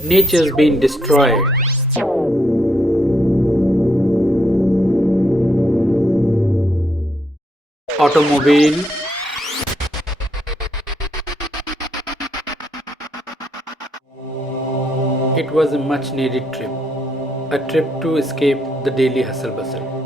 Nature's been destroyed. Automobile. It was a much needed trip. A trip to escape the daily hustle bustle.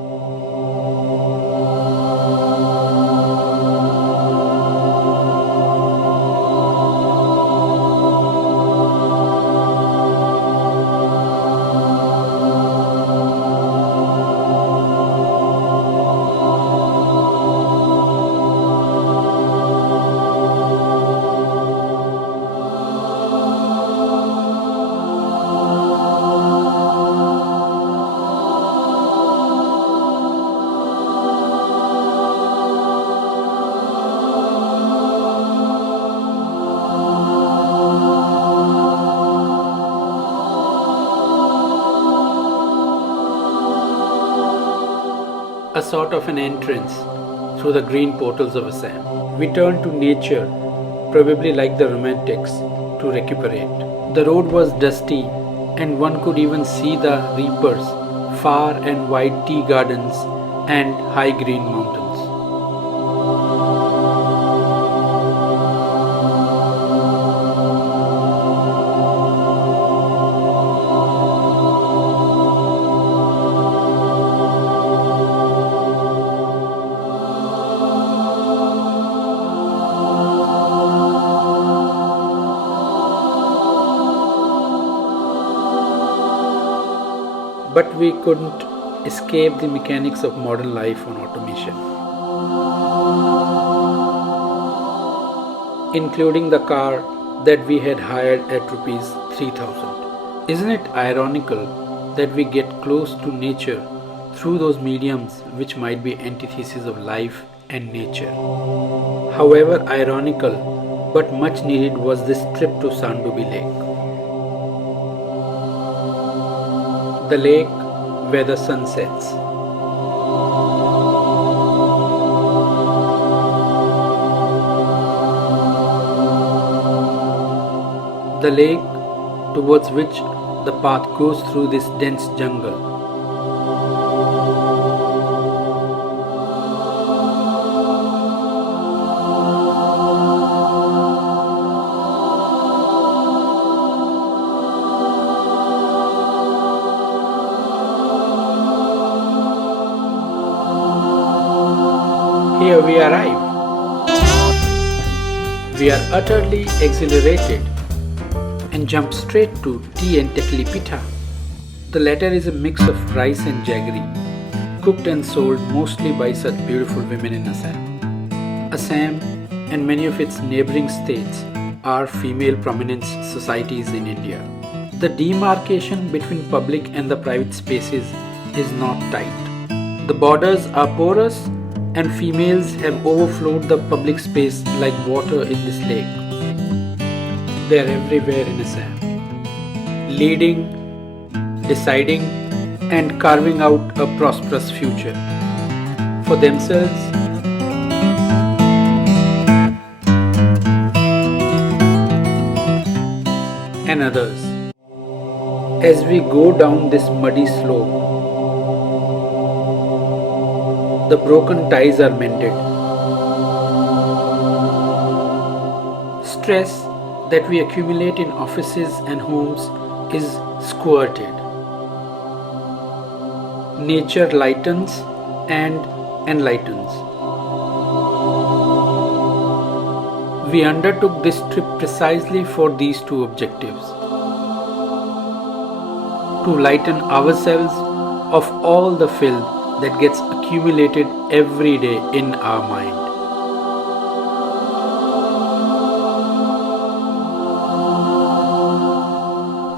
A sort of an entrance through the green portals of Assam. We turned to nature, probably like the Romantics, to recuperate. The road was dusty, and one could even see the reapers, far and wide tea gardens, and high green mountains. But we couldn't escape the mechanics of modern life on automation, including the car that we had hired at rupees 3000. Isn't it ironical that we get close to nature through those mediums which might be antitheses of life and nature? However ironical but much needed was this trip to Saan-doobi lake. The lake where the sun sets. The lake towards which the path goes through this dense jungle. Here we arrive. We are utterly exhilarated and jump straight to tea and tekli pitha. The latter is a mix of rice and jaggery, cooked and sold mostly by such beautiful women in Assam. Assam and many of its neighboring states are female prominence societies in India. The demarcation between public and the private spaces is not tight. The borders are porous and females have overflowed the public space like water in this lake. They are everywhere in Assam, leading, deciding, and carving out a prosperous future for themselves and others. As we go down this muddy slope, the broken ties are mended. Stress that we accumulate in offices and homes is squirted. Nature lightens and enlightens. We undertook this trip precisely for these two objectives: to lighten ourselves of all the filth that gets accumulated every day in our mind.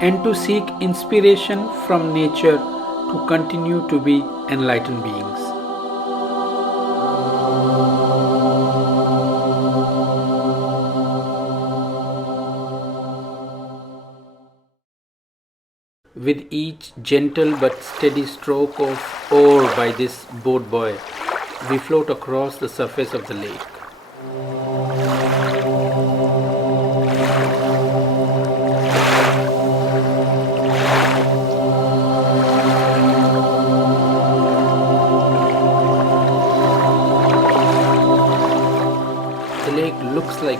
And to seek inspiration from nature to continue to be enlightened beings. With each gentle but steady stroke of oar by this boat boy, we float across the surface of the lake.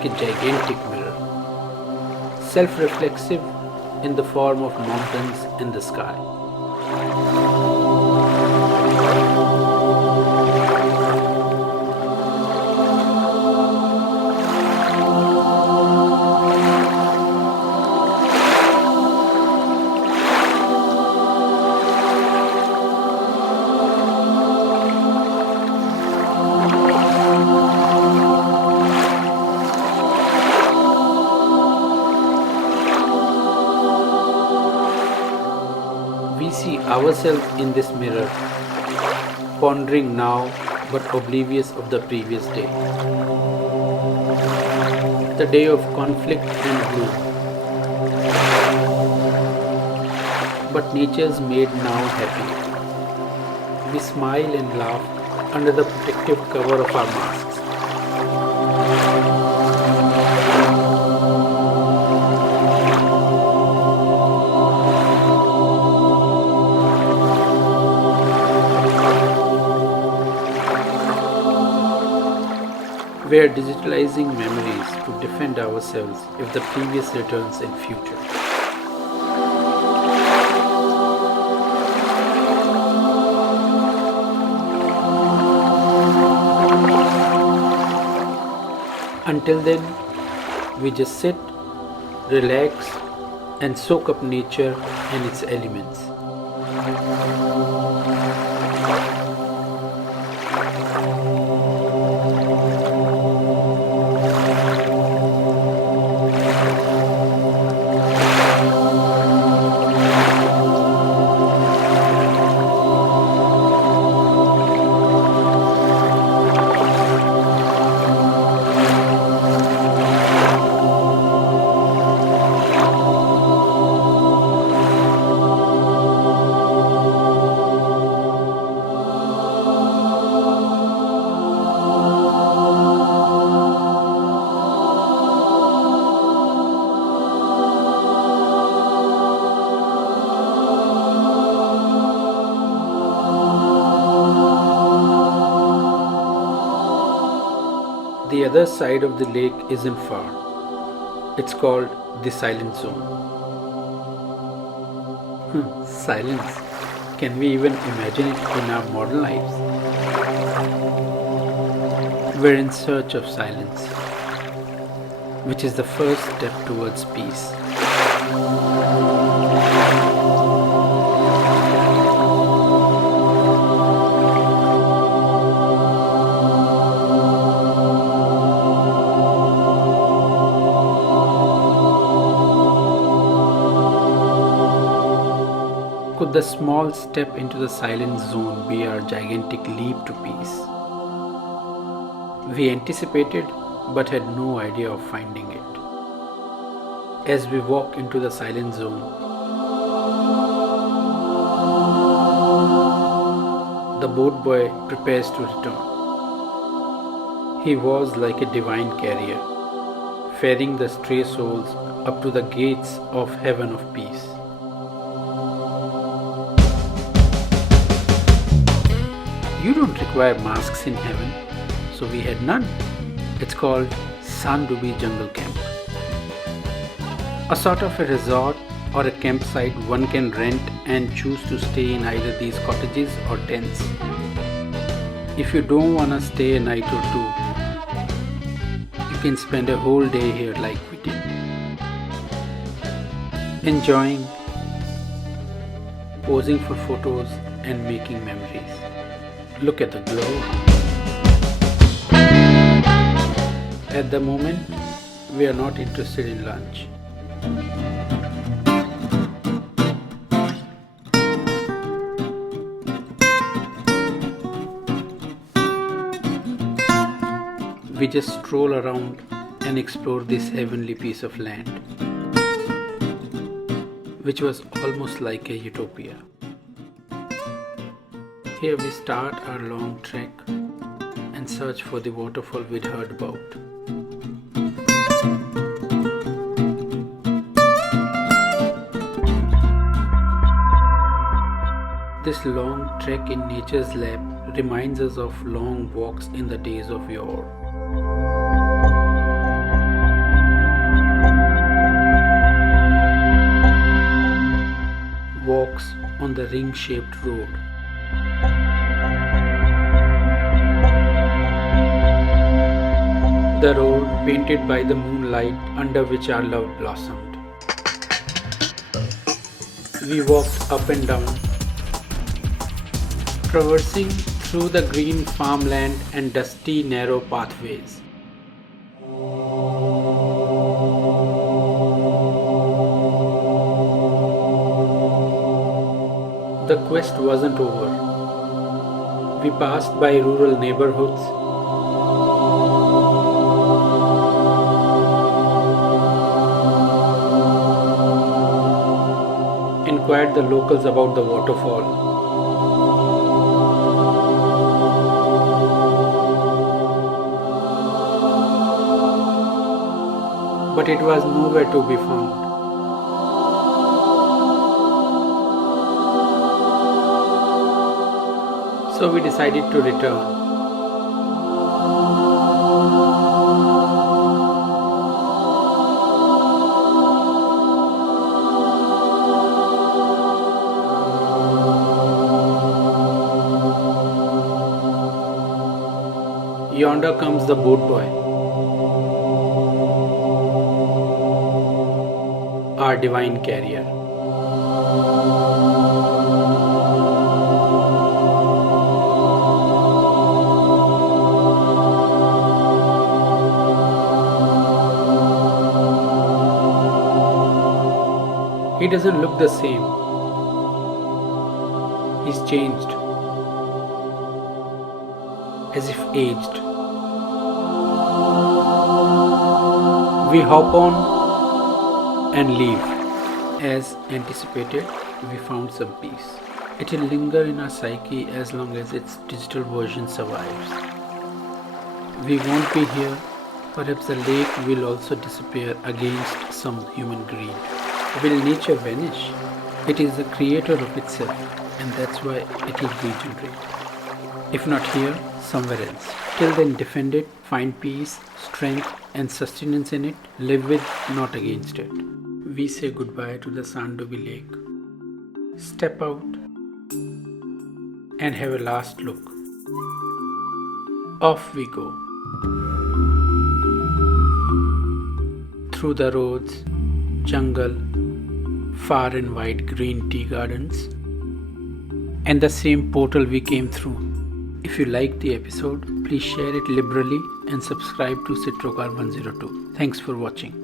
like a gigantic mirror, self-reflexive in the form of mountains in the sky. We see ourselves in this mirror, pondering now but oblivious of the previous day. The day of conflict and gloom. But nature's made now happy. We smile and laugh under the protective cover of our masks. We are digitalizing memories to defend ourselves if the previous returns in future. Until then, we just sit, relax, and soak up nature and its elements. The other side of the lake isn't far. It's called the silent zone. Silence. Can we even imagine it in our modern lives? We're in search of silence, which is the first step towards peace. Could the small step into the silent zone be our gigantic leap to peace? We anticipated but had no idea of finding it. As we walk into the silent zone, the boat boy prepares to return. He was like a divine carrier, ferrying the stray souls up to the gates of heaven of peace. You don't require masks in heaven, so we had none. It's called Saan-doobi Jungle Camp. A sort of a resort or a campsite one can rent and choose to stay in either these cottages or tents. If you don't want to stay a night or two, you can spend a whole day here like we did. Enjoying, posing for photos and making memories. Look at the glow. At the moment, we are not interested in lunch. We just stroll around and explore this heavenly piece of land, which was almost like a utopia. Here we start our long trek and search for the waterfall we'd heard about. This long trek in nature's lap reminds us of long walks in the days of yore. walks on the ring-shaped road. The road painted by the moonlight under which our love blossomed. We walked up and down, traversing through the green farmland and dusty narrow pathways. The quest wasn't over. We passed by rural neighborhoods, inquired the locals about the waterfall. But it was nowhere to be found. So we decided to return. Yonder comes the boat boy, our divine carrier. He doesn't look the same. He's changed, as if aged. We hop on and leave. As anticipated, we found some peace. It will linger in our psyche as long as its digital version survives. We won't be here. Perhaps the lake will also disappear against some human greed. Will nature vanish? It is the creator of itself, and that's why it will regenerate. If not here, somewhere else. Till then, defend it, find peace, strength, and sustenance in it. Live with, not against it. We say goodbye to the Chandubi lake. Step out and have a last look. Off we go. Through the roads, jungle, far and wide green tea gardens, and the same portal we came through. If you liked the episode, please share it liberally and subscribe to Citrocar 102. Thanks for watching.